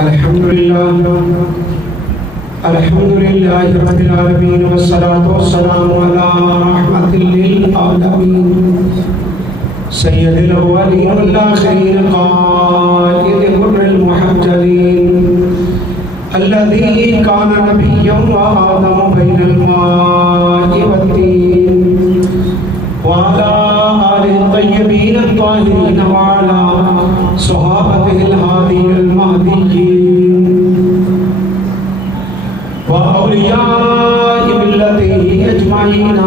الحمدللہ رب العالمین والصلاة والسلام علی رحمت للعالمین سید الاولین والآخرین قائد غر المحجلین الذی کان نبیا وآدم بین الماء والتین وعلى آلہ الطیبین الطاہرین وعلى صحابته الهادی المہدیین وأولياء ملته أجمعين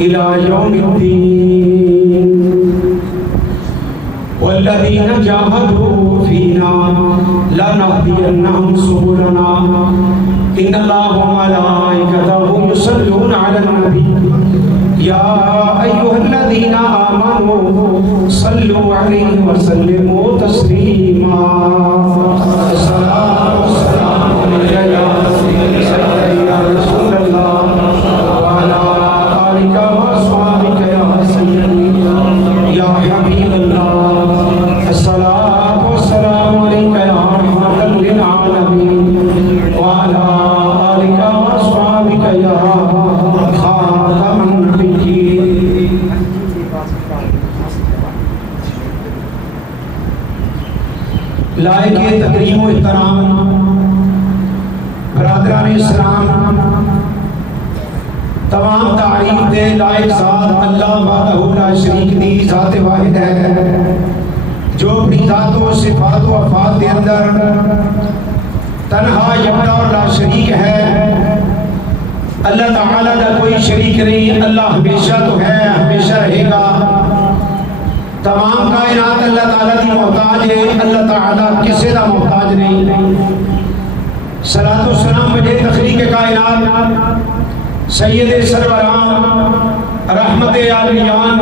إلى يوم الدين والذين جاهدوا فينا لنهدينهم سبلنا إن الله وملائكته يصلون على النبي يا أيها الذين آمنوا صلوا عليه وسلموا تسليما الصلاة والسلام عليك يا رسول الله وعلى آلك وأصحابك يا سيدي يا حبيب الله الصلاة والسلام عليك يا رحمة للعالمين وعلى آلك وأصحابك يا خاتم النبيين. لائق تکریم و احترام برادران اسلام، تمام تعریف دے لائق ذات اللہ وحدہ لا شریک دی ذات واحد ہے جو اپنی ذات و صفات و افعال کے اندر تنہا یکتا اور لا شریک ہے۔ اللہ تعالیٰ کا کوئی شریک نہیں، اللہ ہمیشہ تو ہے، ہمیشہ رہے گا۔ تمام کائنات اللہ تعالیٰ کی محتاج ہے، اللہ تعالیٰ کسی کا محتاج نہیں۔ صلاۃ و سلام بجے تخلیق کائنات سید سروران رحمت عالمیان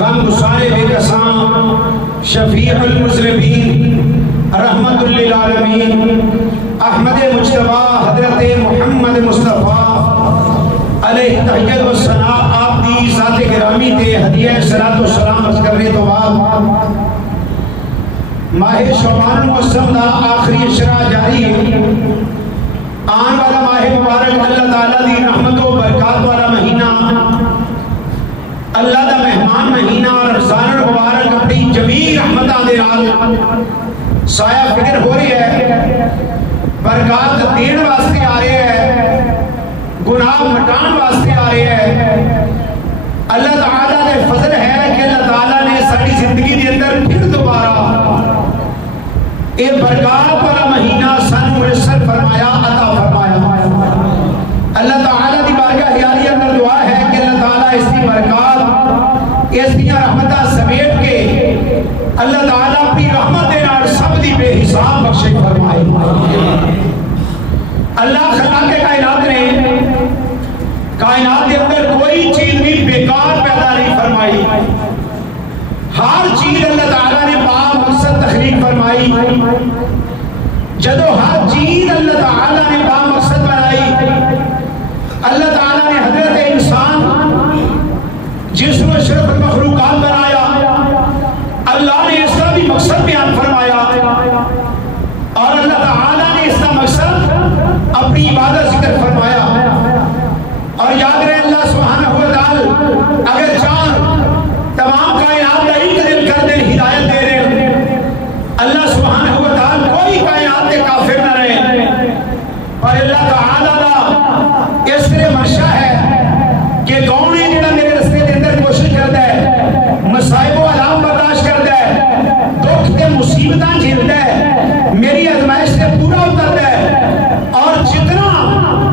غم گسار بے کساں شفیع المذنبین رحمت للعالمین احمد مجتبی حضرت محمد مصطفیٰ علیہ تحیت و ثناء آپ دی ذات گرامی تے ہدیہ صلاۃ و سلام عرض کرنے تو بعد ماہ شعبان موسم دا آخری اشرا جاری ہے۔ آن والا ماہ مبارک اللہ تعالیٰ دی رحمت و برکات والا مہینہ، اللہ دا مہمان مہینہ اور رمضان المبارک اپنی جمیع رحمتاں دے نال سایہ فکر ہو رہی ہے، برکات دین واسطے آ رہے ہیں، گناہ مٹان واسطے آ رہے ہیں۔ اللہ تعالیٰ دے فضل ہے کہ اللہ تعالیٰ نے ساری زندگی دے اندر پھر دوبارہ یہ برکات والا مہینہ سن میسر فرمایا، عطا فرمایا۔ اللہ تعالیٰ دی بارگاہ عالیہ اندر دعا ہے کہ اللہ تعالیٰ اس کی برکات، اس کی رحمتہ سمیٹ کے اللہ تعالیٰ اپنی رحمت دے نال سب دی بے حساب بخشش فرمائے۔ اللہ خلاق کائنات نے کائنات کے اندر کوئی چیز بھی بیکار پیدا نہیں فرمائی، ہر چیز اللہ تعالیٰ نے با مقصد تخلیق فرمائی۔ جدو ہر چیز اللہ تعالیٰ نے با مقصد بنائی، اللہ تعالیٰ نے حضرت انسان جس میں اشرف المخلوقات بنایا، اللہ نے اس کا بھی مقصد بیان فرمایا، اور اللہ تعالیٰ نے اس کا مقصد اپنی عبادت ذکر فرمایا۔ اور یاد رہے اللہ سبحانہ وتعالی اگر چاہ تمام کائنات کا ایک دن کر دیں ہدایت دے رہے، اللہ سبحانہ وتعالی کوئی کائنات کے کافر نہ رہے، اور اللہ تعالیٰ دا اس طرح منشا ہے کہ کون ہے جنہاں میرے رستے کے اندر کوشش کرتا ہے، مصائب و علام برداشت کرتا ہے، دکھ کے مصیبتاں جھیلتا ہے، میری ازمائش سے پورا اترتا ہے، اور جتنا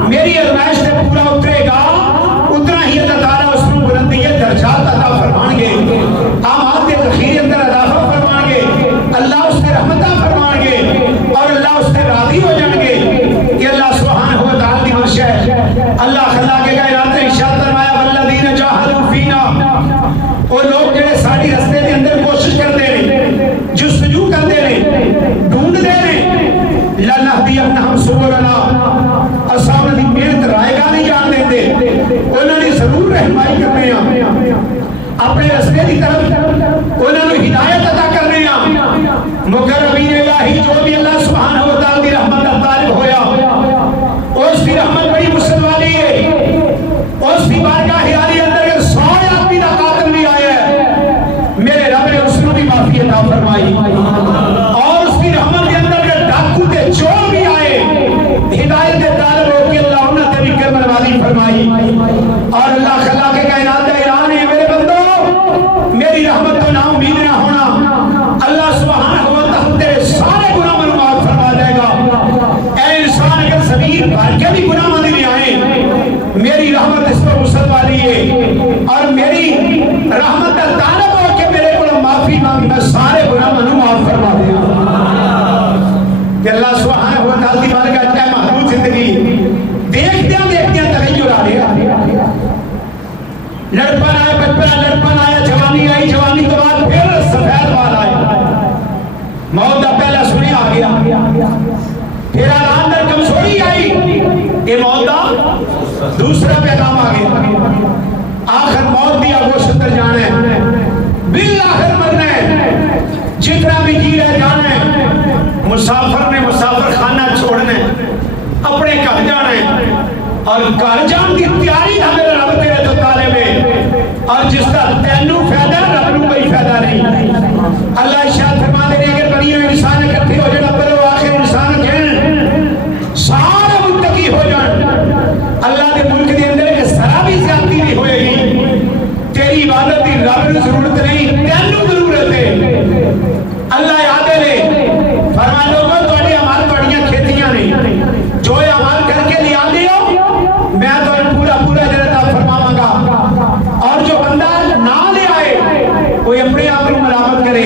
میری ازمائش سے پورا اترے گا اتنا ہی اللہ تعالیٰ اس کو بلندی درجات عطا سارے گناہاں نوں معاف فرما دے کہ اللہ سبحانہ و تعالی دی بارگاہ اے محدود زندگی دیکھدیاں دیکھدیاں تغیر آ رہا لڑپن آیا بچپنا لڑپن آیا جوانی آئی جوانی کے بعد پھر سفید بال آئے موت دا پہلا سنی آ گیا پھر آرام در کمزوری آئی یہ موت دا دوسرا پیغام آ گیا آخر موت دیا وہ شتر جانا ہے بالآخر مرنا ہے جتنا بھی جی رہے جانا ہے مسافر نے مسافر خانہ چھوڑنا ہے اپنے گھر جانا ہے اور گھر جان کی تیاری نہ میرا رب تیرے تو تالے میں اور جس کا تینو فائدہ رب نو کوئی فائدہ نہیں اللہ ارشاد فرما دے اگر بنی ہوئے انسان اکٹھے ہو جانا پرو آخر انسان کہن سارا متقی ہو جان اللہ دے ملک دے اندر کہ سرا بھی زیادتی نہیں ہوئے گی تیری عبادت دی رب نو ضرورت نہیں تینو ضرورت ہے اللہ یاد لے فرما لوگوں تھوڑی عمال بڑیاں کھیتیاں نہیں جو عمال کر کے لیا دیو میں تو پورا پورا جنتا فرماواں گا اور جو بندہ نہ لے آئے کوئی اپنے آپ کو ملامت کرے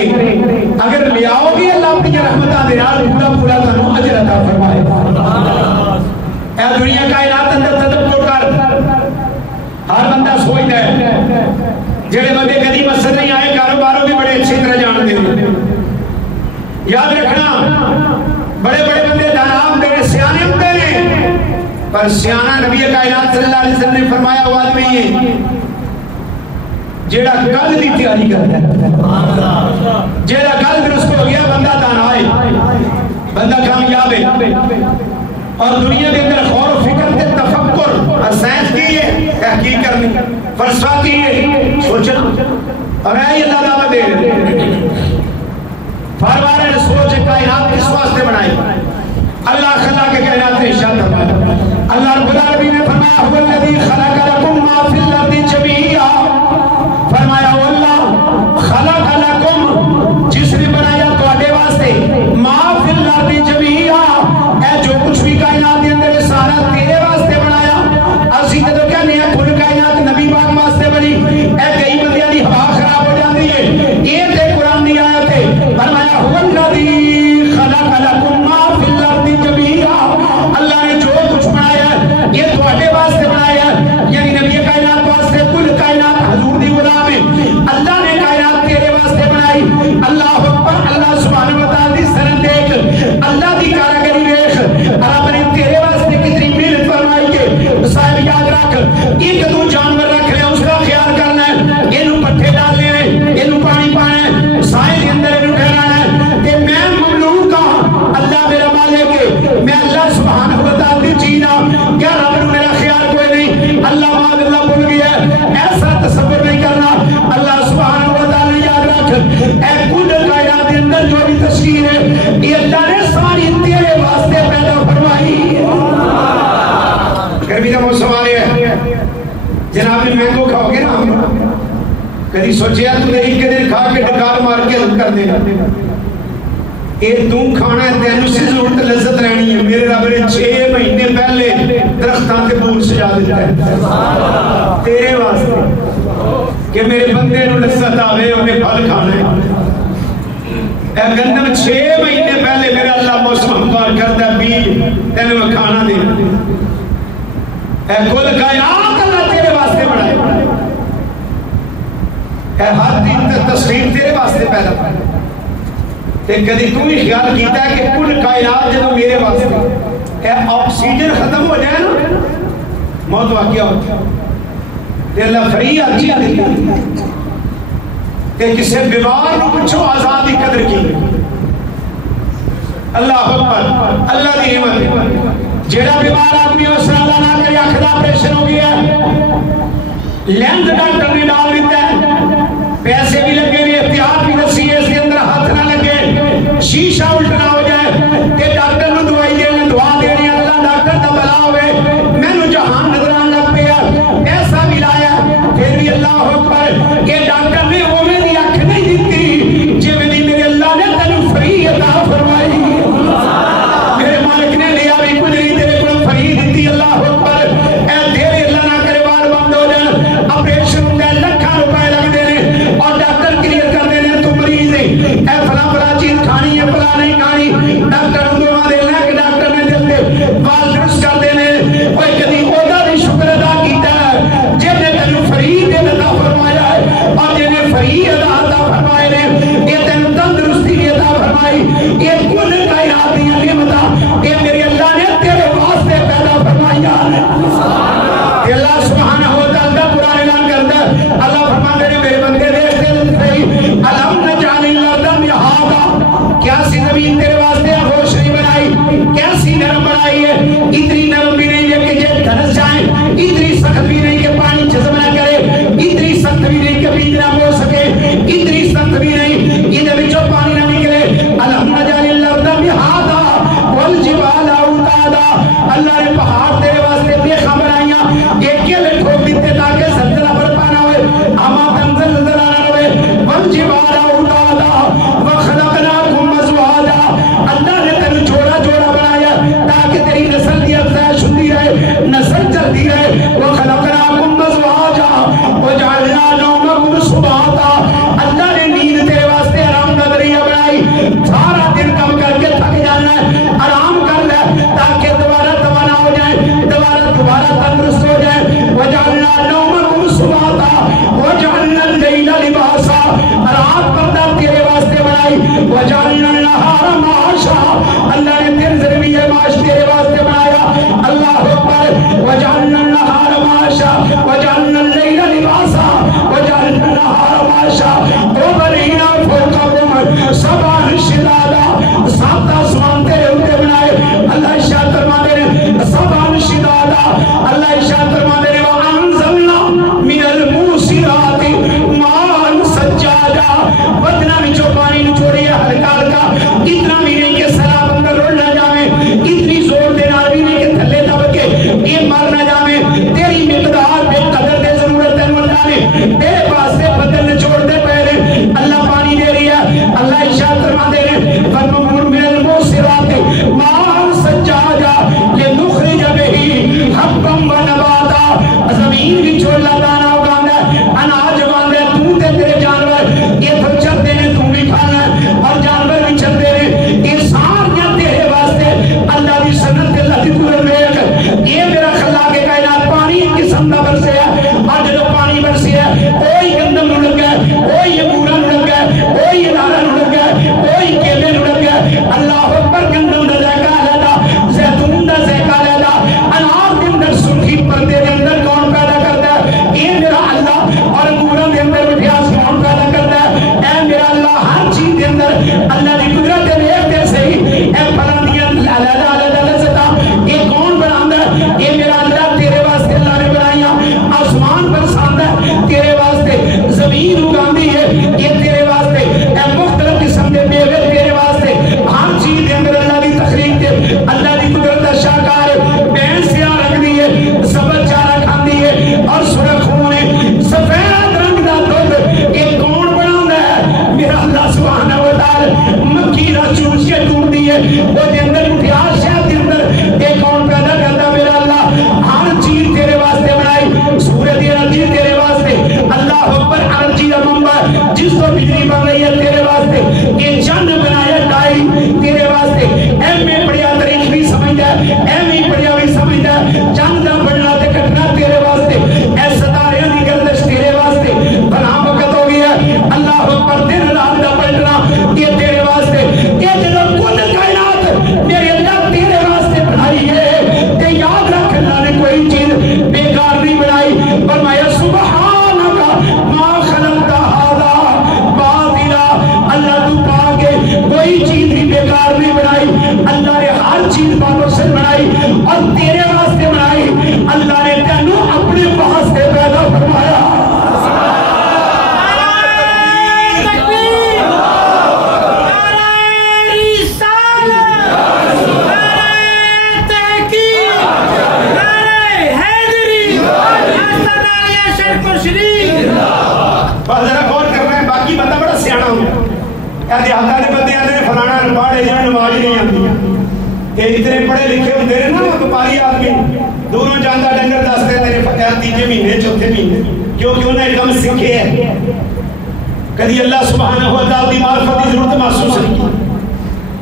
اگر لے آؤ گے اللہ اپنی رحمتہ دے نال پورا پورا تانوں اجر عطا فرمائے اے دنیا کائنات اندر تدبر کر ہر بندہ سوچتا ہے جڑے بندے کدی مسجد نہیں آئے کاروباروں بھی بڑے اچھی طرح جانتے ہیں یاد رکھنا بڑے بڑے بندے داناب دے سیانے ہوتے ہیں پر سیانہ نبی کائنات صلی اللہ علیہ وسلم نے فرمایا وہ آدمی ہے جیڑا کل دی تیاری کرتا ہے جیڑا کل درست ہو گیا بندہ دانا ہے بندہ کامیاب ہے اور دنیا کے اندر غور و فکر تے تفکر سائنس کی ہے تحقیق کرنی فلسفہ کی ہے سوچنا اور اے اللہ تعالیٰ دے فرمایا نے سوچ کائنات کس واسطے بنائی اللہ خلا کے کائنات نے ارشاد فرمایا اللہ رب العالمین نے فرمایا هو الذی خلق لكم ما فی الارض جميعا فرمایا اللہ خلق لكم جس نے بنایا تواڈے واسطے ما فی الارض جميعا اے جو کچھ بھی کائنات کے اندر سارا تیرے واسطے بنایا اسی جدوں کہنے ہیں کل کائنات نبی پاک واسطے بنی اے کئی بندیاں دی ہوا خراب ہو جاندی ہے یہ تے قرآن دی آیت ہے فرمایا هو الذی خلق لكم ما فی الارض جميعا اللہ نے جو کچھ بنایا یہ تواڈے واسطے بنایا یعنی نبی کائنات واسطے کل کائنات حضور دی غلام ہے اللہ نے کائنات تیرے واسطے بنائی اللہ اکبر اللہ سبحانہ و تعالی دی سرن دیکھ اللہ دی کارگری دیکھ رب نے تیرے واسطے کتنی محنت فرمائی کہ صاحب یاد رکھ ایک تو جانور رکھ لے اس کا خیال کرنا ہے اینو پٹھے ڈالنے ہیں اینو پانی پانا ہے سائے کے اندر اینو ٹھہرانا ہے کہ میں مملوک ہوں اللہ میرا مالک ہے میں اللہ سبحانہ و تعالی جینا کیا رب نے میرا خیال کوئی نہیں اللہ ماد اللہ بھول گیا ایسا تصور نہیں کرنا اللہ سبحانہ و تعالی یاد رکھ اے کل کائنات کے اندر جو بھی تشکیل ہے یہ اللہ نے ساری تیرے واسطے پیدا فرمائی گرمی کا موسم آ رہا ہے جناب مینگو کھاؤ گے نا کدی سوچیا تو ایک دن کھا کے ڈکار مار کے حل کر دینا یہ تو کھانا ہے تینو سے ضرورت لذت رہنی ہے میرے رب نے 6 مہینے پہلے درختاں تے پھول سجا دیتا ہے تیرے واسطے کہ میرے بندے نو لذت آوے انہیں پھل کھانا ہے اے گندم 6 مہینے پہلے میرا اللہ موسم ہموار کرتا ہے بیج تینو میں کھانا دے اے کل کائنات اللہ تیرے واسطے بنائے اے ہر دن تصویر تیرے واسطے پیدا کرے تے کدی تو بھی خیال کیتا ہے کہ کل کائنات جدوں میرے واسطے اے آکسیجن ختم ہو جائے نا موت واقعہ ہوتی تے اللہ فری اچھی دیتی تے کسے بیمار نو پوچھو آزاد کی قدر کی اللہ اکبر اللہ دی نعمت جیڑا بیمار آدمی اس اللہ نہ کرے اکھ دا آپریشن ہو گیا لینز ڈاکٹر نے ڈال دیتا ہے پیسے بھی لگے بھی احتیاط بھی دسی ہے اس کے اندر ہاتھ نہ لگے شیشہ الٹ نہ ہو جائے کہ ڈاکٹر نو دوائی دینے دعا دینی اللہ ڈاکٹر دا بلا ہوئے میں نو جہان نظران لگ پیا ایسا بھی لایا پھر بھی اللہ اکبر کہ ڈاکٹر نے وہ میں دی اکھ نہیں دیتی جی میں دی میرے اللہ نے تنو فری عطا فرمائی میرے مالک نے لیا بھی کچھ نہیں تیرے کو فری دیتی اللہ اکبر اے تیرے اللہ نہ کرے بار بند ہو جائے آپریشن ہوں گے لکھا روپے فرمائی یہ کل کائنات دی نعمتاں یہ میرے اللہ نے تیرے واسطے پیدا فرمائیاں نے اللہ سبحانہ و تعالی قرآن اعلان کرتا ہے اللہ فرماتے ہیں میرے بندے دیکھتے صحیح الم نجعل الارض مہادا کیا سی زمین تیرے واسطے آغوش نہیں بنائی کیسی نرم بنائی ہے اتنی نرم بھی نہیں ہے کہ جب دھنس جائیں اتنی سخت بھی نہیں کہ پانی جذب نہ کرے اتنی سخت بھی نہیں کہ بیج نہ بو سکے اتنی سخت بھی نہیں ادھر بچوں پانی نہ نکلے الم نجعل الارض مہادا والجبال اوتادا اللہ نے پہاڑ تیرے واسطے میخاں بنائیاں ایک کیلے ٹھوک دیتے تاکہ زلزلہ برپا نہ ہوئے ہما تنزل زلزلہ نہ ہوئے والجبال اوتادا وخلقناکم ازواجا اللہ نے تینوں جوڑا جوڑا بنایا تاکہ تیری نسل کی افزائش ہوتی رہے نسل چلتی رہے وخلقناکم ازواجا وجعلنا نومکم سباتا اللہ نے نیند تیرے واسطے آرام کا ذریعہ بنائی سارا دن کم کر کے تھک جانا ہے آرام کر لے تاکہ دوبارہ توانا ہو جائے دوبارہ تندرست ہو جائے وجعلنا نومکم سباتا وجعلنا اللیل لباسا رات پردہ تیرے واسطے بنائی وجعلنا النہار معاشا اللہ نے دن ضربی معاش تیرے واسطے بنایا اللہ اکبر وجعلنا النہار معاشا وجعلنا اللیل لباسا وجعلنا النہار معاشا وبنینا فوقکم سبعا شدادا سات آسمان تیرے اوپر بنائے اللہ ارشاد فرماتے ہیں سبعا شدادا اللہ ارشاد فرماتے ہیں وانزلنا من الموسرات ماء سجاجا بدنا وچوں پانی نچوڑی ہے ہلکا ہلکا اتنا بھی نہیں کہ سیلاب اندر رول نہ جاویں اتنی زور دے نال بھی نہیں کہ تھلے دب کے یہ مر نہ جاویں تیری مقدار بے قدر دے ضرورت ہے مردانے تیرے پاس سے بدل نچوڑ دے پہلے اللہ پانی دے رہی ہے اللہ ارشاد فرماتے ہیں فَنُّمُرْ مِنَ الْمُوسِرَاتِ مَاءً سَجَّاجًا لِنُخْرِجَ بِهِ حَبًّا وَنَبَاتًا زمین بھی چھوڑ دانا اگانا ہے اناج اگانا ہے تو تے تیرے جانور یہ تو چلتے ہیں تو بھی کھانا ہے اور جانور بھی چلتے ہیں یہ ساریاں تیرے واسطے اللہ کی سنت اللہ کی قدرت میں یہ میرا خلاق کائنات پانی قسم کا برسے ہے اور جو پانی برسے ہے کوئی گندم نہ لگا ہے کوئی انگورا نہ لگا ہے کوئی انارا نہ لگا ہے کوئی کیلے نہ لگا ہے اللہ اکبر گندم دا ذائقہ علیحدہ زیتون دا ذائقہ علیحدہ انار کے اندر سرخی پردے کے اندر کون پیدا کرتا ہے یہ میرا اللہ اور انگوروں کے اندر مٹھاس کون پیدا کرتا ہے اے میرا اللہ ہر چیز کے اندر اللہ کی قدرت ہے ایک دن سے ہی اے پرندیاں علیحدہ علیحدہ لذتاں یہ کون بناتا ہے یہ میرا اللہ تیرے واسطے اللہ نے بنائیاں آسمان برساتا ہے تیرے واسطے زمین اگاندی ہے یہ تیرے واسطے اے مختلف قسم کے میوے تیرے واسطے ہر چیز کے اندر اللہ کی تخلیق ہے اللہ کی قدرت کا شاہکار ہے بھینس سیاہ رکھ دی ہے سبز چارہ کھاندی ہے اور سرخ خون ہے سفید رنگ دا دودھ یہ کون بناتا ہے میرا اللہ سبحانہ و تعالی مکھی نہ چوس کے ٹوٹ دی ہے وہ دے اندر مٹھیاس شہد کے اندر یہ کون پیدا کرتا میرا اللہ ہر چیز تیرے واسطے بنائی سورج دی انرجی تیرے واسطے اللہ اکبر انرجی کا منبع جس کو بجلی بن رہی ہے تیرے واسطے یہ چند بنایا ڈائی تیرے واسطے ایم اے پڑھیا تاریخ بھی سمجھتا ہے ایم اے پڑھیا بھی سمجھتا ہے چند کا بڑھنا تے کٹنا تیرے واسطے اے ستارے کی گردش تیرے واسطے بنا وقت ہو گیا اللہ اکبر دن رات کا پلٹنا یہ تیرے واسطے یہ جب کل کائنات میرے اللہ تیرے واسطے بنائی ہے تے یاد رکھ اللہ نے کوئی چیز بیکار نہیں بنائی فرمایا سبحانک ما خلقت ھذا باطلا اللہ تو پاک ہے کوئی چیز بھی بیکار نہیں بنائی اللہ نے ہر چیز باتوں سے بنائی اور تیرے واسطے بنائی اللہ نے تینوں اپنے واسطے پیدا فرمایا ذرا غور کرنا ہے باقی بندہ بڑا سیاح ہوں دیہاتہ کے بندے آتے ہیں فلانا نماز نماز نہیں آتی اتنے پڑھے لکھے ہوتے ہیں نا وپاری آدمی دوروں جانا ڈنگر دستے تیرے فتح تیجے مہینے چوتھے مہینے کیونکہ انہیں کم سیکھے ہے کدی اللہ سبحانہ و تعالی دی معرفت کی ضرورت محسوس نہیں کی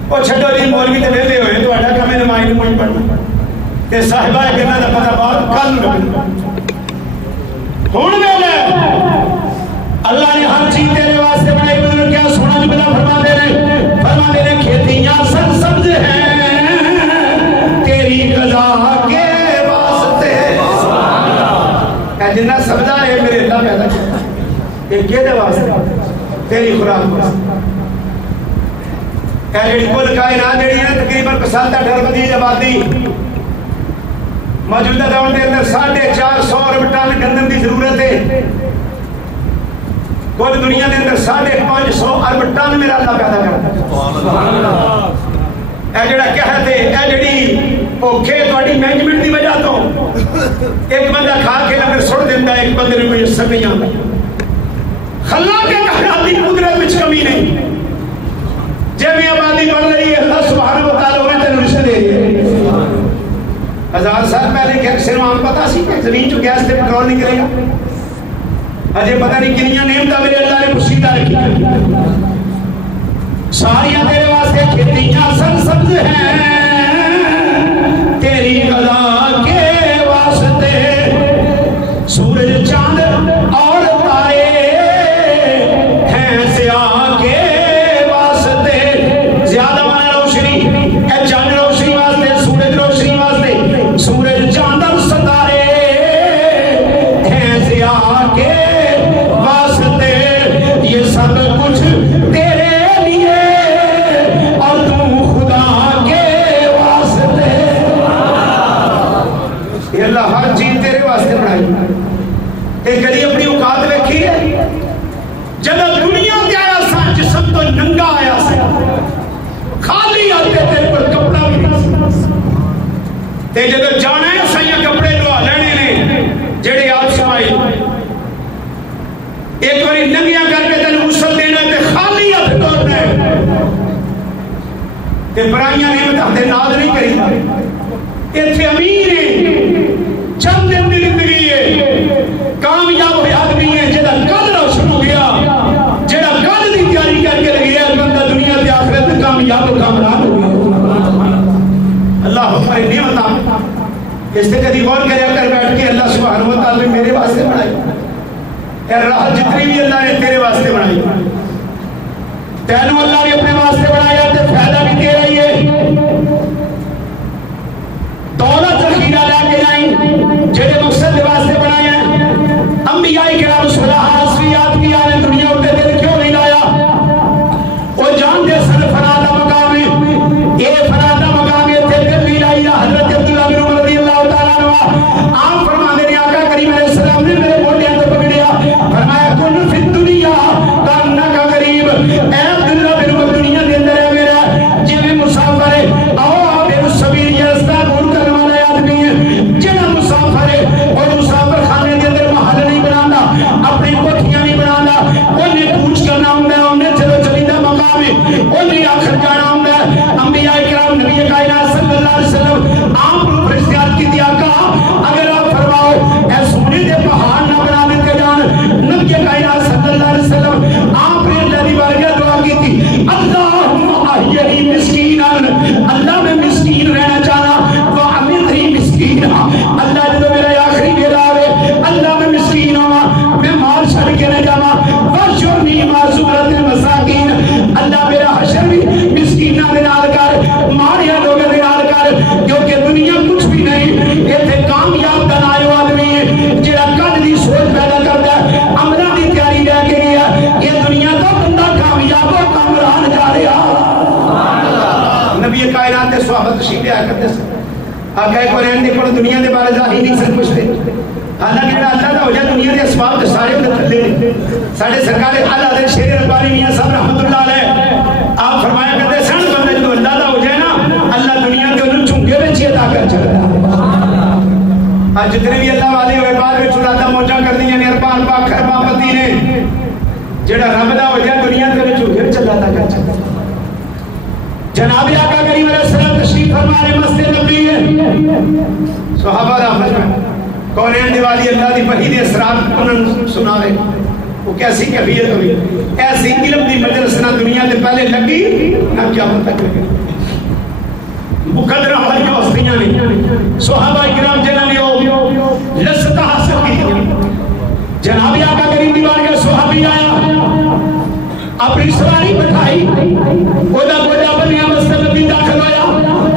وہ چھڈو جی مولوی تے ویلے ہوئے تو اڈا کم نماز نہیں پڑھنا تے صاحبہ کہنا دا پتہ بات کل لگنا ہن ویلے اللہ نے ہر چیز تیرے واسطے بنائی بدل کیا سونا جملہ فرما دے رہے واسطے تیری خوراک واسطے جڑی کل کائنات جڑی ہے تقریباً 7-8 ارب دی آبادی موجودہ دور کے اندر 450 ارب ٹن گندم کی ضرورت ہے کل دنیا کے اندر 550 ارب ٹن میرا اللہ پیدا کرتا ہے جڑا کہتے ہے جڑی اوکھے تھوڑی مینجمنٹ کی وجہ تو ایک بندہ کھا کے لگے سڑ دینا ایک بندے نے کوئی سر نہیں آتا خلا کے کائنات کی قدرت میں کمی نہیں جب یہ آبادی بڑھ رہی ہے اللہ سبحانہ و تعالیٰ انہیں تینوں رشتے دے رہی ہے 1000 سال پہلے کہ اکثر وہاں پتا سی کہ زمین جو گیس سے پٹرول نکلے گا اجے پتہ نہیں کنیاں نعمتاں میرے اللہ نے پوشیدہ رکھی ساریاں تیرے واسطے کھیتیاں سرسبز ہیں تیری غذا کے واسطے سورج چاند اور تارے ہیں سیاہ کے سورج چاند اور ستارے ہیں ضیاء کے واسطے یہ سب کچھ تیرے لیے اور تم خدا کے واسطے یہ اللہ ہر چیز تیرے واسطے بنائی تے کدی اپنی اوقات ویکھی ہے جب دنیا تے آیا سا جسم تو ننگا آیا سا خالی آتے تیرے پر کپڑا بھی نہیں تے جدو جانا ہے سائیاں کپڑے لوا لینے نے جڑے آپ سمائی ایک باری ننگیاں کر کے تینوں غسل دینا تے خالی ہاتھ ٹورنا ہے تے برائیاں نعمتاں تے ناز نہیں کری ایتھے امیر ہے چند دن دی زندگی ہے کامیاب ہوئے آدمی ہے جڑا کل روشن ہو گیا جڑا کل دی تیاری کر کے لگی ہے بندہ دنیا تے آخرت میں کامیاب و کامران ہو گیا اللہ ہماری نعمتاں اس سے کدی غور کریا کر بیٹھ کے اللہ سبحانہ و تعالی میرے واسطے بنائی اے راہ جتنی بھی اللہ نے تیرے واسطے بنائی تینوں اللہ نے اپنے واسطے بنایا تے فائدہ بھی تیرا ہی ہے دولت ذخیرہ لا کے آئی جڑے مقصد کے واسطے بنایا انبیاء کرام صالحین اصفیاء کی آنے دنیا اٹھے دل کیوں نہیں لایا وہ جانتے سن فرادہ مقام ہے یہ فرادہ مقام ہے تے دل بھی لائی حضرت عبداللہ بن عمر رضی اللہ تعالیٰ عنہ آپ فرمانے نے آقا کریم علیہ السلام نے میرے موٹے تو پکڑیا فرمایا کن فی الدنیا کاننا کا قریب اے عبداللہ بن عمر دنیا دے اندر ہے میرا جویں مسافر ہے آؤ آپ السبیل یہ رستہ دور کرنے والا آدمی ہے جنہ مسافر ہے اور مسافر خانے کے اندر محل نہیں بنانا اپنی کوٹھیاں نہیں بنانا انہیں پوچھ کرنا ہوں گا انہیں چلو چلیدہ مقام ہے انہیں آخر جانا ہوں گا انبیاء کرام نبی کائنات صلی اللہ علیہ وسلم آپ کو فرشتیات کی دیا کہا اگر آپ فرماؤ اے سونے دے پہاڑ نہ بنا دیتے جان نبی کائنات صلی اللہ علیہ وسلم آپ نے اللہ دی بارگاہ دعا کی تھی اللہم احیہی مسکینا اللہ میں مسکین رہنا چاہنا وعملہی مسکینا اللہ جدو میرا آخری میرا آوے اللہ میں مسکین ہوا میں مال چھڑ کے نہ جاما وشورنی معذورت المساکین اللہ میرا حشر بھی مسکینہ دنال کر ماریا لوگ دنال کر کیونکہ دنیا کچھ بھی نہیں یہ تھے کامیاب بنائے آدمی ہے جڑا کل دی سوچ پیدا کرتا ہے عملہ دی تیاری رہ کے گیا یہ دنیا تو بندہ کامیاب و کامران جا رہا نبی کائنات نے صحابت تشریف آیا کرتے ہیں آقا قرآن نے پڑھ دنیا دے بارے ظاہر نہیں سر کچھ دے حالانکہ اللہ دا ہو جائے دنیا دے اسباب تے سارے اندر تھلے نے ساڑھے سرکار اعلیٰ حضرت شیر ربانی میاں صاحب رحمت اللہ علیہ آپ فرمایا کرتے سن بندے جو اللہ دا ہو جائے نا اللہ دنیا کے انہوں چونکے میں چیئے کر چلتا آج جتنے بھی اللہ والے ہوئے بعد میں چھوڑاتا موجہ کر دیا نرپان پاک خربا پتی نے جڑا رب دا ہو جائے دنیا کے انہوں چونکے چلاتا کر چلتا جناب آقا کریم علیہ السلام تشریف فرمانے مسجد نبی ہے صحابہ رحمت میں کونین دیوالی اللہ دی وحید اسرار انہوں سنا رہے وہ کیسی کیفیت ہوئی ایسی علم دی مجلس نہ دنیا دے پہلے لگی نہ قیامت تک لگی مقدر حالی وسطیاں نے صحابہ کرام جنہوں نے وہ لذت حاصل کی جناب آقا کریم دیوالی کا صحابی آیا اپنی سواری بٹھائی اودا گوڑا بنیا مسجد نبی داخل ہویا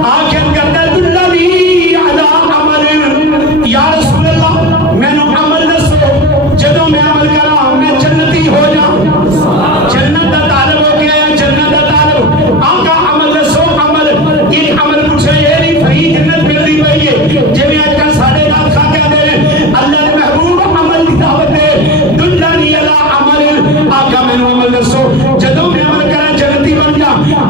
آخر کرتا ہے دلّی علی عمل یا رسول اللہ میں نو عمل دسو جدو میں عمل کرا میں جنتی ہو جاؤں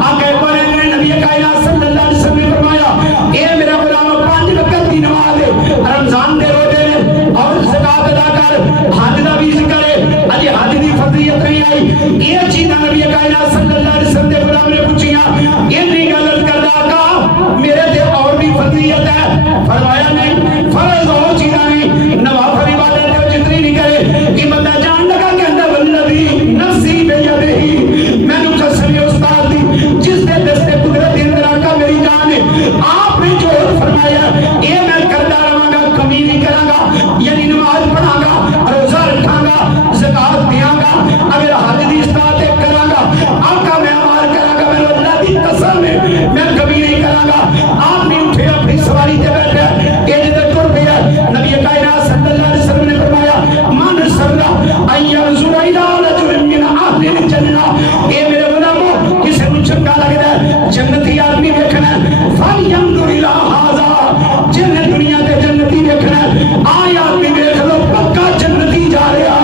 آقا پاک نے نبی کائنات صلی اللہ علیہ وسلم نے فرمایا اے میرا غلام 5 وقت دی نماز ہے، رمضان دے روزے نے اور زکات ادا کر، حج دا بھی ذکر ہے، اجے حج دی فضیلت نہیں آئی، یہ چیزاں نبی کائنات صلی اللہ علیہ وسلم دے غلام نے پوچھیاں، یہ نہیں غلط کردا آقا میرے تے اور بھی فضیلت ہے؟ فرمایا نہیں، فرض اور چیزاں نہیں، نوافل عبادت جتنی نہیں کرے، یہ بندہ جان لگا کہ اندر والذی نفسی بیدہ، میں نے قسم استاد دی جس نے دستے قدرت اندر آقا میری جان ہے، آپ نے جو فرمایا یہ میں کرتا رہاں گا، کمی نہیں کراں گا، یعنی نماز پڑھاں گا، روزہ رکھاں گا، زکات دیاں گا، اگر حج دی استاد کراں گا، آقا میں عمال کراں گا، میں اللہ دی قسم ہے میں کمی نہیں کراں گا۔ آپ نے اٹھے اپنی سواری تے بیٹھا، یہ جدھر ٹر پیا، نبی کائنات صلی اللہ علیہ وسلم نے فرمایا من سرہ ان ينظر الى رجل من اہل الجنہ، اے میرے غلامو کسے کو چنگا لگدا ہے جنتی آدمی دیکھنا فلینظر الى ھذا، جن نے دنیا تے جنتی دیکھنا آیا آدمی دیکھ لو پکا جنتی جا رہا،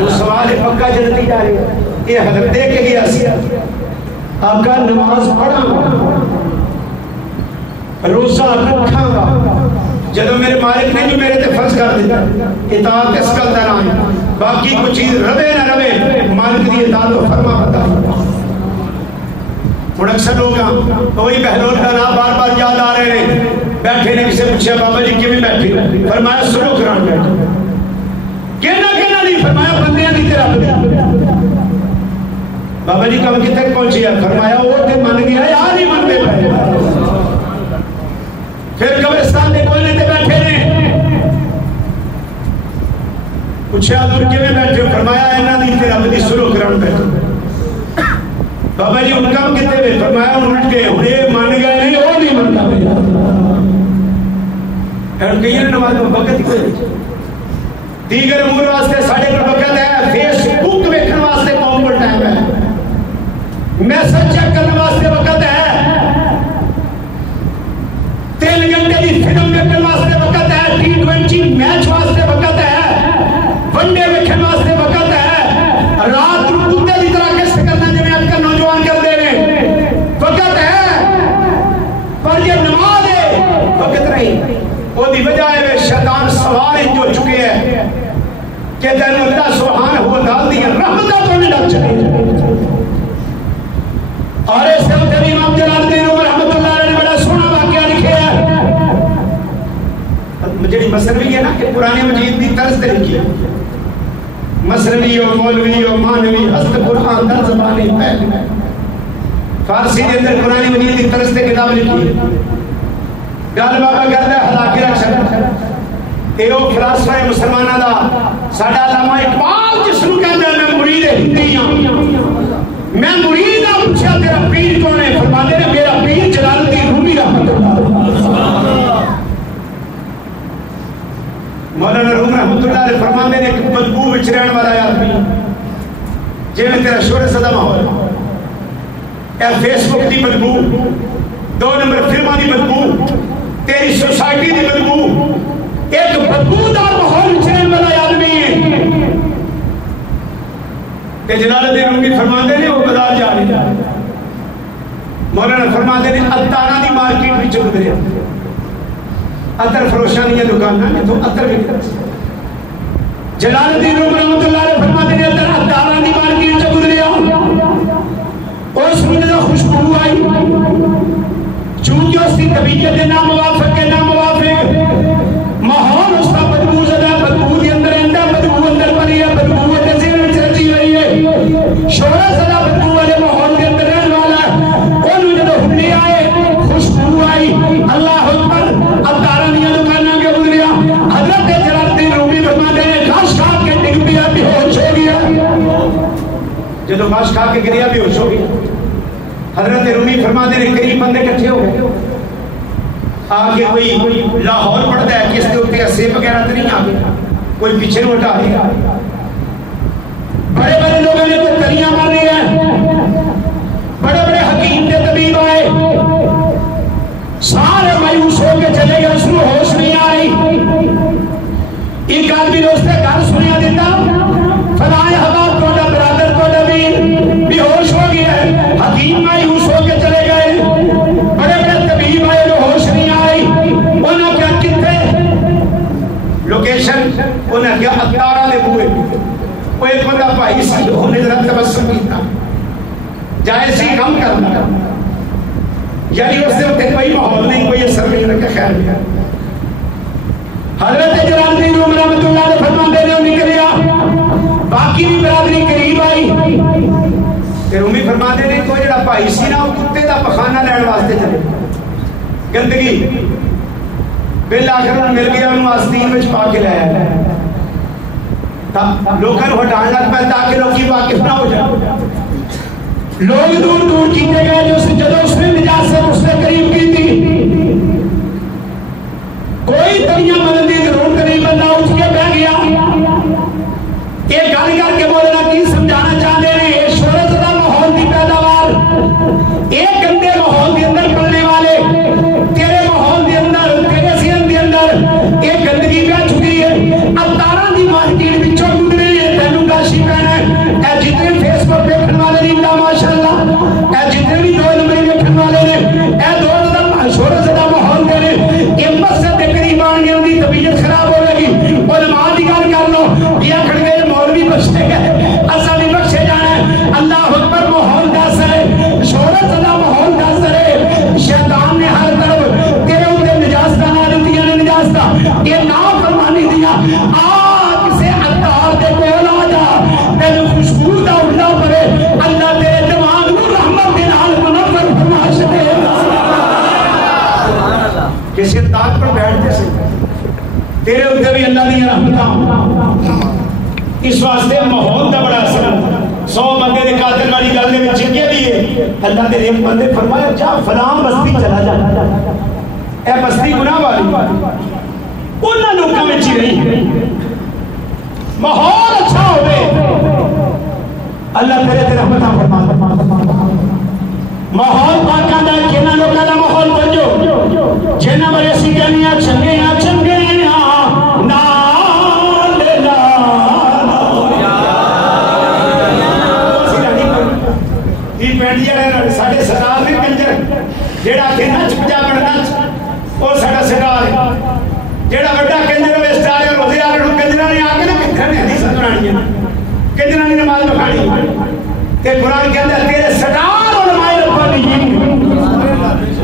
وہ سوال ہے پکا جنتی جا رہا، یہ حضرت دے کے گیا سی آقا نماز پڑھاں گا، روزہ رکھاں گا، جدو میرے مالک نے جو میرے تے فرض کر دیا اطاعت اس کا تنام ہے، باقی کوئی چیز ربے نہ ربے مالک دی اطاعت و فرما بتا۔ اور اکثر لوگ وہی بہلول کا نام بار بار یاد آ رہے ہیں، بیٹھے نے کسے پوچھا بابا جی کیوں بیٹھے، فرمایا سلو کران بیٹھے، کہنا نہیں فرمایا بندیاں دی طرح بدی، بابا جی کم کتنے پہنچے ہیں، فرمایا وہ تے من گیا یار ہی من دے پہلے، پھر قبرستان دے کوئلے تے بیٹھے نے، پوچھا حضور کیویں بیٹھے ہو، فرمایا انہاں دی تے رب دی سلو کران بیٹھے، بابا جی ان کام کتے ہوئے، فرمایا ان الٹے ہوئے مان گئے نہیں وہ نہیں منتا میرا، اور کئی نماز میں وقت ہی کوئی دیگر امور واسطے ساڑھے پر وقت ہے، فیس بک ویکھن واسطے قوم پر ٹائم ہے، میسج چیک کرنے واسطے وقت ہے، 3 گھنٹے دی فلم ویکھن واسطے وقت ہے، T20 میچ واسطے وقت ہے، ون ڈے ویکھن واسطے وقت ہے، رات کو کتے دی طرح کس کرنا جی میں اج کل نوجوان کر دے رہے وقت ہے، پر یہ نماز ہے وقت نہیں، وہ دی وجہ ہے شیطان سوار جو چکے ہیں کہ تین اللہ سبحانہ ہوا ڈال دیا رحمتہ تو نہیں ڈال چکے، اور اس سے ہوتے امام جلال الدین عمر رحمت اللہ علیہ نے بڑا سونا واقعہ لکھے ہے، مجھے مصنوی ہے نا کہ قرآن مجید دی طرز تے لکھی ہے، مصنوی و مولوی و مانوی ہست قرآن در زبانی پہل، فارسی دے اندر قرآن مجید دی طرز تے کتاب لکھی ہے، گل بابا کہتا ہے حلاکی رکھ سکتا تے وہ فلاسفہ مسلمانہ دا ساڑھا علامہ اقبال جس نو کہتا ہے میں مرید ہندی ہوں، میں مرید ہوں، پوچھا تیرا پیر کون ہے، فرماتے ہیں میرا پیر جلال الدین رومی رحمت اللہ، مولانا روم رحمت اللہ علیہ فرماتے ہیں ایک بدبو وچ رہن والا آدمی جے میں تیرا شور صدا ماحول اے فیس بک دی بدبو، 2 نمبر فلمہ دی بدبو، تیری سوسائٹی دی بدبو، ایک بدبودار ماحول وچ رہن والا آدمی ہے، کہ جلال الدین رومی فرماتے ہیں وہ بازار جا رہی ہے، مولانا فرماتے ہیں عطارہ دی مارکیٹ وچ گزرے، عطر فروشانی ہے دکانہ میں تو عطر بھی کرتا، جلال الدین رومی رحمت اللہ علیہ فرماتے ہیں عطارہ دی مارکیٹ وچ گزرے، اس مجھے خوشبو آئی، چونکہ اس کی طبیعت ناموافق ہے، ناموافق ماحول اس کا بدبو زدہ، بدبو دی اندر اندر بدبو اندر پڑی ہے، بدبو اندر زیر چرچی رہی ہے، شورہ زدہ بدبو والے ماحول کے اندر رہن والا ہے، انہوں جدو ہنی آئے خوشبو آئی، اللہ اکبر، عطارہ دیا دکانہ کے گزریا، حضرت جلال الدین رومی فرماتے ہیں گھاش کھا کے ڈگ پیا بھی ہوش ہو گیا، جدو گھاش کھا کے گریا بھی ہوش ہو گیا، حضرت رومی فرماتے ہیں قریب بندے کٹھے ہو گئے، آگے کوئی لاہور پڑھتا ہے کس کے ہوتے سیب وغیرہ تو نہیں آگے، کوئی پیچھے نوٹا آئے گا، بڑے بڑے لوگوں نے کوئی تریاں مارے ہیں، بڑے بڑے حکیم کے طبیب آئے، سارے مایوس ہو کے چلے گئے، اس میں ہوش نہیں آئی، ایک آدمی نے اس سے گھر سنیا دیتا، فلاں حباب کوڑا برادر کوڑا بھی ہوش ہو جائز سی کم کرنا، یعنی اس سے کوئی ماحول نہیں، کوئی اثر نہیں رکھا. خیر حضرت جلال الدین روم رحمۃ اللہ علیہ فرماتے ہیں نکلیا، باقی بھی برادری قریب آئی تے رومی فرماتے ہیں کوئی جڑا بھائی سی نا وہ کتے دا پخانہ لین واسطے چلے، گندگی بالآخر انہوں مل گیا، انہوں آستین میں پا کے لایا، لوگوں کو ہٹان لگ پہ تاکہ لوگ واقف نہ ہو جائے. لوگ دور دور کیتے گئے جو جدو اس نے نجاست اس نے قریب کی تھی، کوئی تنیا مدد دی ضرور قریب بندہ اٹھ کے بہ گیا. یہ گل کر کے مولانا کی سمجھانا چاہتے ہیں، یہ شہرت کا ماحول کی پیداوار، ایک گندے ماحول کے اندر پلنے والے، تیرے ماحول کے اندر، تیرے صحت کے اندر ایک گندگی پہ چکی ہے. اب تارا دی مارکیٹ بچوں گزرے ہیں، تینوں کاشی پہنا ہے. اے جتنے فیس بک دیکھنے والے نہیں دا ماشاءاللہ، اے جتنے بھی 2 نمبر دیکھنے والے نے، اے 2 شہرت کا ماحول دے رہے، یہ مسجد کے قریب آن گئے، ان کی طبیعت خراب ہو گئی. علماء کی گل کر لو، یہ کھڑ گئے مولوی بخشے گئے، اصل بھی بخشے جانا ہے. اللہ اکبر ماحول دس ہے، شہرت کا ماحول دس ہے. شیطان نے ہر طرف تیرے اتنے نجاستہ نہ دیتی ہیں، نجاستہ یہ نافرمانی دیا. آگ سے عطار دے کول آ جا، تینوں خوشبو دا اڑنا پڑے، اللہ تیرے دماغ کو رحمت دے نال منور فرما چھڑے. کسی تاج پر بیٹھتے سے تیرے اتنے بھی اللہ دی رحمتاں. اس واسطے ماحول دا بڑا اثر ہے. 100 بندے دے قاتل والی گل دے وچ کے لیے اللہ دے ایک بندے فرمایا جا فلاں بستی چلا جا، اے بستی گناہ والی، انہاں لوکاں وچ ہی رہی، ماحول اچھا ہوے، اللہ تیرے تے رحمتاں فرما. ماحول پاکاں دا کنا لوکاں دا ماحول بنجو جنہاں بارے اسی کہنے آ چنگے نال یہ پینڈیا رہنا ساڑھے سرار میں کنجر جیڑا کہ نچ پجا بڑھنا وہ ساڑھا سرار ہے، جیڑا بڑا کنجر میں سٹار ہے روزے آرہن کنجرہ نے آگے نا کنجرہ نے حدیث سنانی ہے، کنجرہ نے نماز بکھانی کہ قرآن کے اندر تیرے سٹار علماء ربانیین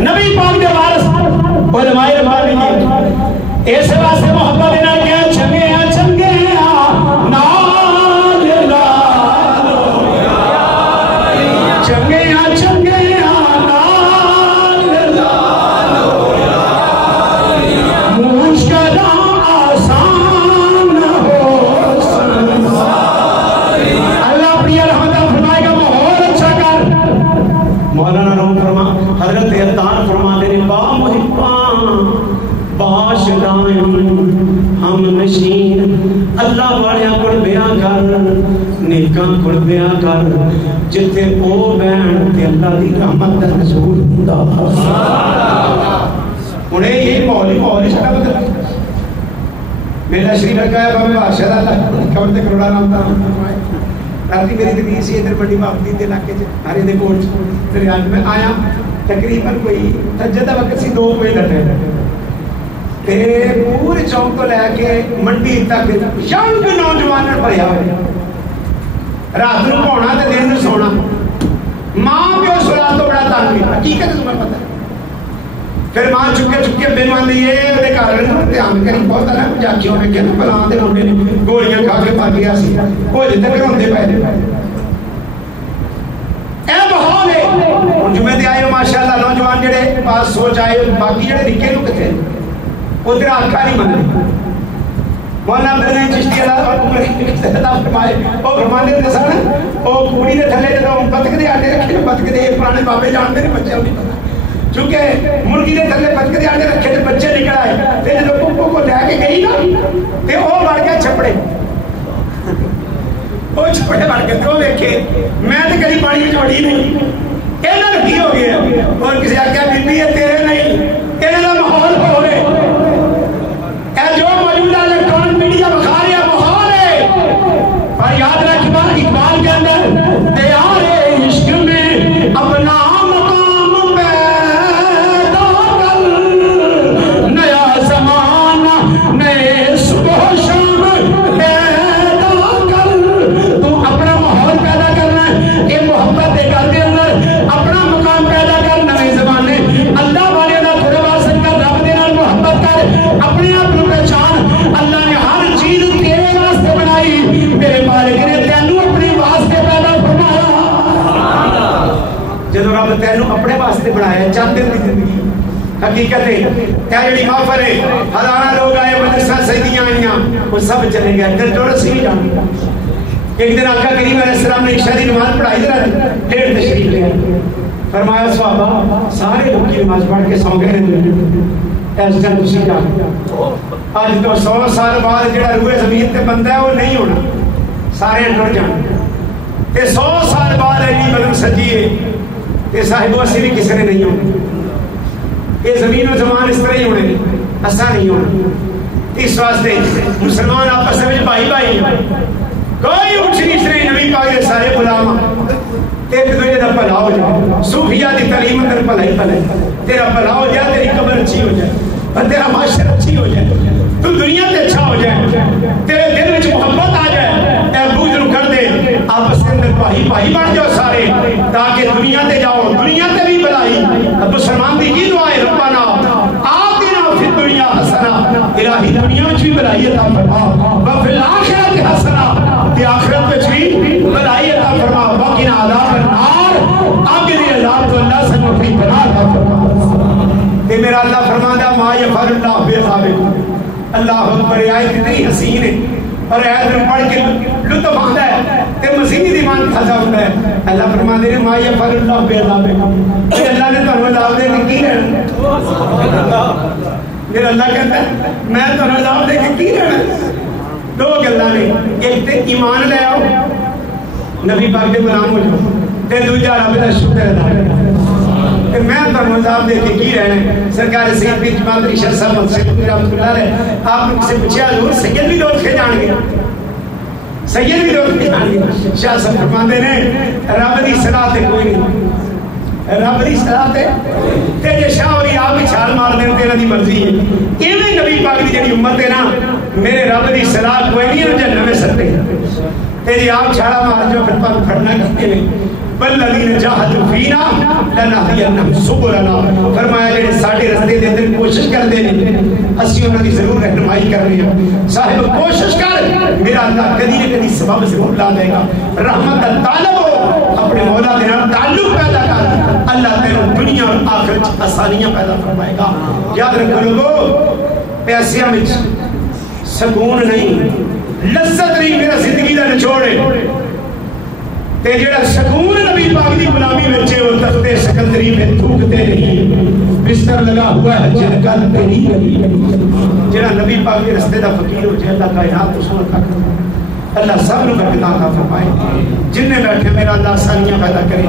نبی پاک دے وارث علماء ربانیین اس واسطے محبت دینا کیا چنگے نال لالو چنگے نال لالو مشکلہ آسان ہو سنسار. اللہ اپنی رحمتہ فرمائے گا ماحول اچھا کر. مولانا روم فرما حضرت عطار فرما دے با محبان باش دائم ہم نشین اللہ والیاں کڑ بیان کر نیکاں کڑ بیان کر جتے او بین تے اللہ دی رحمت دا نزول ہوندا. انہیں یہ ماحولی شکا بدل میرا شریف رکھا ہے بابے بادشاہ اللہ کمر تے کروڑا نام تا راتی میری تقریر سی ادھر بڑی محبتی دے علاقے چ ہارے دے کوٹ دریاج میں آیا تقریباً کوئی تجدہ وقت سی 2 بجے لٹے تے پورے چوک تو لے کے منڈی تک ینگ نوجوان بھریا ہوئے، رات نو پونا تے دن نو سونا، ماں پیو سلا تو بڑا تنگ ہے، حقیقت تمہیں پتہ ہے. پھر ماں چکے بے مان دیے دے کارن دھیان کری بہت ہے جاکیوں میں کہنا فلاں دے منڈے نے گولیاں کھا کے پا گیا سی وہ جتے پھر ہوندے پے اے ماحول ہے. ہن جمعے تے آئے ماشاءاللہ نوجوان جڑے پاس سوچ آئے باقی جڑے نکے لو کتے ادھر آکھا نہیں مننے. مولانا عبدالعزیز چشتی اللہ فرمائے وہ فرمانے دے سن وہ کوڑی دے تھلے جدوں بتک دے آٹے رکھے بتک دے پرانے بابے جانتے نے بچے نہیں پتہ چونکہ مرغی دے تھلے بتک دے آٹے رکھے تے بچے نکل آئے تے جدوں پپو کو لے کے گئی نا تے وہ بڑھ گیا چھپڑے وہ چھپڑے بڑھ گئے تو ویکھے میں تے کبھی پانی وچ وڑی نہیں انہاں نوں کی ہو گیا اور کسی آکھیا بی بی یہ تیرے نہیں انہاں دا ماحول ہو گئے اے جو موجودہ الیکٹرانک میڈیا بخا رہا ماحول ہے. پر یاد رکھ اقبال کے اندر تیار عشق میں اپنا مقام پیدا کر، نیا زمانہ نئے صبح شام پیدا کر. تو اپنا ماحول پیدا کرنا ہے. یہ محبت رب تینوں اپنے واسطے بنایا چند دن کی زندگی حقیقت ہے جڑی محفل ہے ہزارہ لوگ آئے مدرسہ سیدیاں آئیاں وہ سب چلے گئے دل توڑ سی جان ایک دن آقا کریم علیہ السلام نے عشاء دی نماز پڑھائی ذرا ڈیڑھ تشریف لے فرمایا صحابہ سارے لوگ کی نماز پڑھ کے سو گئے ایس ٹائم تسی جان آج تو 100 سال بعد جڑا روئے زمین تے بندہ ہے وہ نہیں ہونا سارے ٹر جان تے 100 سال بعد علی بدن سجیے تے صاحب اسی بھی کسی نے نہیں ہونا یہ زمین و زمان اس طرح ہی ہونے ایسا نہیں ہونا اس واسطے مسلمان آپس میں بھائی بھائی کوئی اٹھ نہیں سرے نبی پاک کے سارے غلام ایک دوسرے کا بھلا ہو جائے صوفیاء دی تعلیم اندر بھلا ہی بھلا تیرا بھلا ہو جائے تیری قبر اچھی ہو جائے اور تیرا معاشر اچھی ہو جائے تو دنیا تے اچھا ہو جائے تیرے دل میں محبت آ جائے اے بوجھ رو کر دے آپس کے اندر بھائی بن جاؤ سارے تاکہ دنیا تے جاؤ دنیا تے بھی بھلائی اب مسلمان دی کی دعا ہے ربنا آتنا فی الدنیا حسنہ الہی دنیا میں بھی بھلائی عطا فرما وفی الآخرۃ حسنہ تے آخرت میں بھی بھلائی عطا فرما وقنا عذاب النار آگ دے عذاب تو اللہ سے مفی پناہ عطا فرما تے میرا اللہ فرماتا ما یفعل اللہ بعذابکم اللہ اکبر آیت کتنی حسین ہے اور آیت میں پڑھ کے لطف آتا ہے تے مزید ایمان تازہ ہوتا ہے اللہ فرماتے ہیں ما یفعل اللہ بعذابکم کہ اللہ نے تمہیں عذاب دے کے کی رہنا میرا اللہ کہتا ہے میں تمہیں عذاب دے کے کی رہنا دو گلاں نے ایک تے ایمان لے آؤ نبی پاک دے غلام ہو جاؤ تے دوجا رب دا شکر ادا کرو کہ میں تمہیں عذاب دے کے کی رہنا سرکار سید پیر جماعت ارشاد صاحب سے رحمۃ اللہ علیہ آپ نے سے پوچھا حضور سید بھی دوست کے جان گے سید بھی دوست کے جان گے شاہ صاحب فرماتے ہیں رب دی صلاح تے کوئی نہیں رب دی صلاح تے جے شاہ ہوری آپ ہی چھال مار دین تیرا دی مرضی ہے ایویں نبی پاک دی جڑی امت ہے نا میرے رب دی صلاح کوئی نہیں ہے جنت میں سکتے تے جی آپ چھالا مار جو پھر پر پھڑنا کتے میں والذین جاہدوا فینا لنہدینہم سبلنا فرمایا جڑے ساڈے رستے دے اندر کوشش کردے نے اسی انہاں دی ضرور رہنمائی کر رہے ہیں صاحب کوشش کر میرا اللہ کدی نہ کدی سبب ضرور لا دے گا رحمت طالب ہو اپنے مولا دے نال تعلق پیدا کر اللہ تیرے دنیا اور آخرت میں آسانیاں پیدا فرمائے گا یاد رکھو لوگو پیسیاں وچ سکون نہیں لذت نہیں میرا زندگی دا نچوڑ ہے تے جڑا سکون نبی پاک دی غلامی وچ ہے وہ تخت سکندری میں تھوکتے نہیں بستر لگا ہوا ہے جن کا تیری نہیں جڑا نبی پاک کے رستے دا فقیر ہو جائے اللہ کائنات اس وقت تک اللہ سب نے برکت عطا فرمائے جن نے بیٹھے میرا اللہ آسانیاں پیدا کرے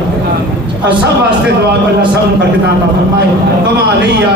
اور سب واسطے دعا اللہ سب نے برکت عطا فرمائے وما علیہ